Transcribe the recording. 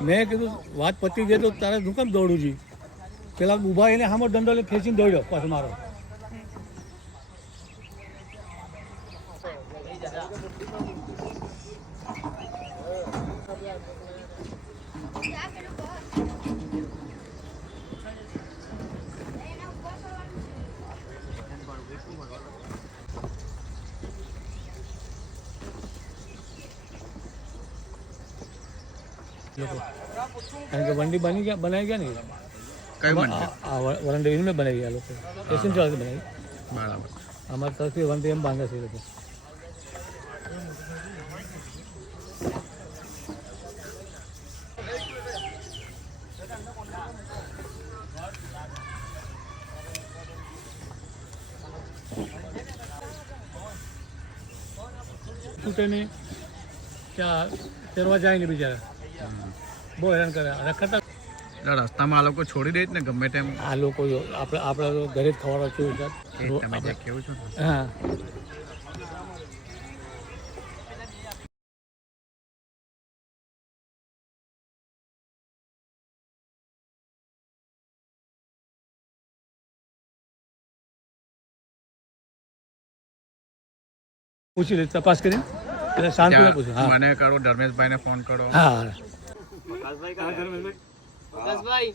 મેં કીધું વાત પતી ગઈ તો તારે શું કામ દોડું છું? પેલા ઊભા એને સામો દંડો ખેંચીને દોડ્યો પાછો મારો. કારણ કે વંડી બનાવી ગયા ને વરંડી મેં બનાવી ગયા લોકો પેસેન્જર બનાવી બરાબર. અમારી તરફથી વંડી એમ બાંધે છે લોકો. છૂટે નહીં ત્યાં ફેરવા જાય ને બિચારા બહુ હેરાન કરે. રખડતા રસ્તામાં આ લોકો છોડી દે જ ને ગમે તેમ. આ લોકો આપણે તો ઘરે જ ખવડાવ છું. કેવું છું હા પૂછી લે તપાસ કરીને એટલે શાંતિ પૂછું. હા મને કરો, ધર્મેશભાઈને ફોન કરો. હા ધર્મેશભાઈ